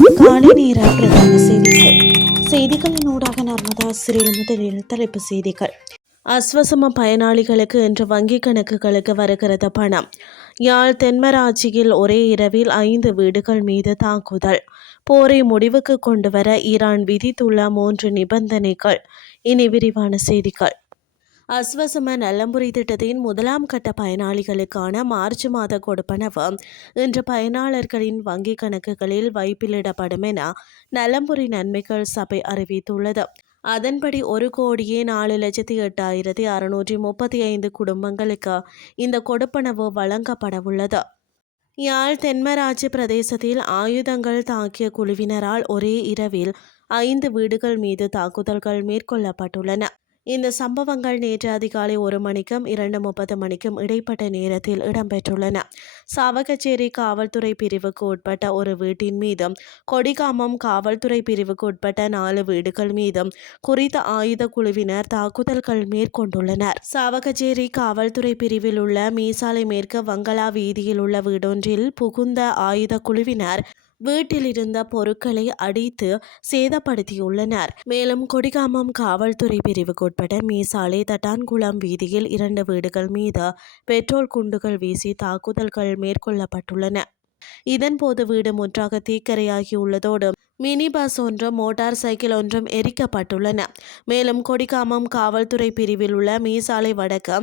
காலை நேர பிரதான செய்திகள். செய்திகளின் ஊடாக நர்மதா சிறில் முதலில் தலைப்பு செய்திகள். அஸ்வசம பயனாளிகளுக்கு இன்று வங்கிக் கணக்குகளுக்கு வருகிறது பணம். யாழ் தென்மராட்சியில் ஒரே இரவில் 5 வீடுகள் மீது தாக்குதல். போரை முடிவுக்கு கொண்டுவர ஈரான் விதித்துள்ள 3 நிபந்தனைகள். இனி விரிவான செய்திகள். அஸ்வசம நல்லம்புரி திட்டத்தின் முதலாம் கட்ட பயனாளிகளுக்கான மார்ச் மாத கொடுப்பனவு இன்று பயனாளர்களின் வங்கிக் கணக்குகளில் வைப்பிலிடப்படும் என நல்லம்புரி நன்மைகள் சபை அறிவித்துள்ளது. அதன்படி 1,04,08,635 குடும்பங்களுக்கு இந்த கொடுப்பனவு வழங்கப்படவுள்ளது. யாழ் தென்மராட்சி பிரதேசத்தில் ஆயுதங்கள் தாக்கிய குழுவினரால் ஒரே இரவில் 5 வீடுகள் மீது தாக்குதல்கள் மேற்கொள்ளப்பட்டுள்ளன. இந்த சம்பவங்கள் நேற்று அதிகாலை 1 மணிக்கும் 2:30 மணிக்கும் இடைப்பட்ட நேரத்தில் இடம்பெற்றுள்ளன. சாவகச்சேரி காவல்துறை பிரிவுக்கு உட்பட்ட ஒரு வீட்டின் மீதும் கொடிகாமம் காவல்துறை பிரிவுக்கு உட்பட்ட 4 வீடுகள் மீதும் குறித்த ஆயுத குழுவினர் தாக்குதல்கள் மேற்கொண்டுள்ளனர். சாவகச்சேரி காவல்துறை பிரிவில் உள்ள மீசாலை மேற்கு வங்களா வீதியில் உள்ள வீடொன்றில் புகுந்த ஆயுத குழுவினர் வீட்டில் இருந்த பொருட்களை அடித்து சேதப்படுத்தியுள்ளனர். மேலும் கொடிகாமம் காவல்துறை பிரிவுக்கு உட்பட்ட மீசாலை தட்டான்குளம் வீதியில் 2 வீடுகள் மீது பெட்ரோல் குண்டுகள் வீசி தாக்குதல்கள் மேற்கொள்ளப்பட்டுள்ளன. இதன்போது வீடு முற்றாக தீக்கிரையாகியுள்ளதோடு மினி பஸ் ஒன்றும் மோட்டார் சைக்கிள் ஒன்றும் எரிக்கப்பட்டுள்ளன. மேலும் கொடிகாமம் காவல்துறை பிரிவில் உள்ள மீசாலை வடக்கு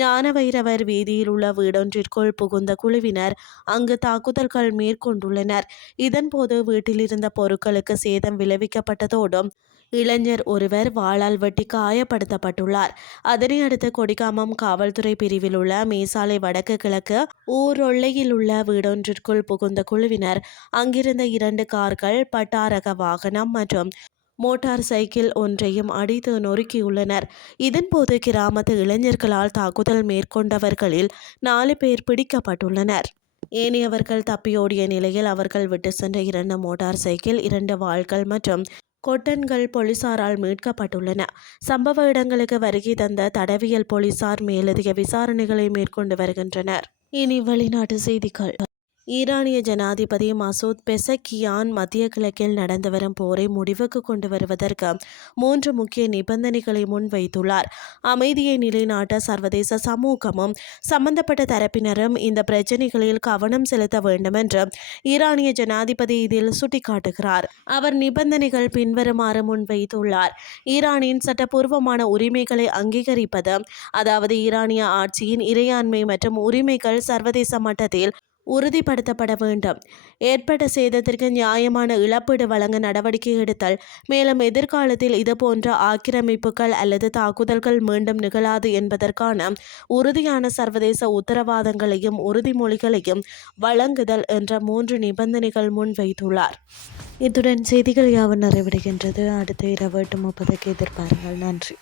ஞானவைரவர் வீதியில் உள்ள வீடொன்றிற்குள் புகுந்த குழுவினர் அங்கு தாக்குதல்கள் மேற்கொண்டுள்ளனர். இதன்போது வீட்டில் இருந்த பொருட்களுக்கு சேதம் விளைவிக்கப்பட்டதோடு இளைஞர் ஒருவர் வாளால் வெட்டி காயப்படுத்தப்பட்டுள்ளார். அதனையடுத்து கொடிகாமம் காவல்துறை பிரிவில் உள்ள மீசாலை வடக்கு கிழக்கு ஊரொல்லையில் உள்ள வீடொன்றிற்குள் புகுந்த குழுவினர் அங்கிருந்த 2 கார்கள், பட்டாரக வாகனம் மற்றும் மோட்டார் சைக்கிள் ஒன்றையும் அடித்து நொறுக்கியுள்ளனர். இதன்போது கிராமத்து இளைஞர்களால் தாக்குதல் மேற்கொண்டவர்களில் 4 பேர் பிடிக்கப்பட்டுள்ளனர். ஏனையவர்கள் தப்பியோடிய நிலையில் அவர்கள் விட்டு சென்ற 2 மோட்டார் சைக்கிள், 2 வாள்கள் மற்றும் கொட்டன்கள் போலீசாரால் மீட்கப்பட்டுள்ளன. சம்பவ இடங்களுக்கு வருகை தந்த தடவியல் போலீசார் மேலதிக விசாரணைகளை மேற்கொண்டு வருகின்றனர். இனி வெளிநாட்டு செய்திகள். ஈரானிய ஜனாதிபதி மசூத் பெசக்கியான் மத்திய கிழக்கில் நடந்து வரும் போரை முடிவுக்கு கொண்டு வருவதற்கு 3 முக்கிய நிபந்தனைகளை முன்வைத்துள்ளார். அமைதியை நிலைநாட்ட சர்வதேச சமூகமும் சம்பந்தப்பட்ட தரப்பினரும் இந்த பிரச்சினைகளில் கவனம் செலுத்த வேண்டும் என்று ஈரானிய ஜனாதிபதி இதில் சுட்டிக்காட்டுகிறார். அவர் நிபந்தனைகள் பின்வருமாறு முன்வைத்துள்ளார். ஈரானின் சட்டப்பூர்வமான உரிமைகளை அங்கீகரிப்பது, அதாவது ஈரானிய ஆட்சியின் இறையாண்மை மற்றும் உரிமைகள் சர்வதேச மட்டத்தில் உறுதிப்படுத்தப்பட வேண்டும். ஏற்பட்ட சேதத்திற்கு நியாயமான இழப்பீடு வழங்க நடவடிக்கை எடுத்தல். மேலும் எதிர்காலத்தில் இதுபோன்ற ஆக்கிரமிப்புகள் அல்லது தாக்குதல்கள் மீண்டும் நிகழாது என்பதற்கான உறுதியான சர்வதேச உத்தரவாதங்களையும் உறுதிமொழிகளையும் வழங்குதல் என்ற 3 நிபந்தனைகள் முன்வைத்துள்ளார். இத்துடன் செய்திகள் யாவும் நிறைவடைகின்றது. அடுத்த இரவு 8:30 எதிர்பாருங்கள். நன்றி.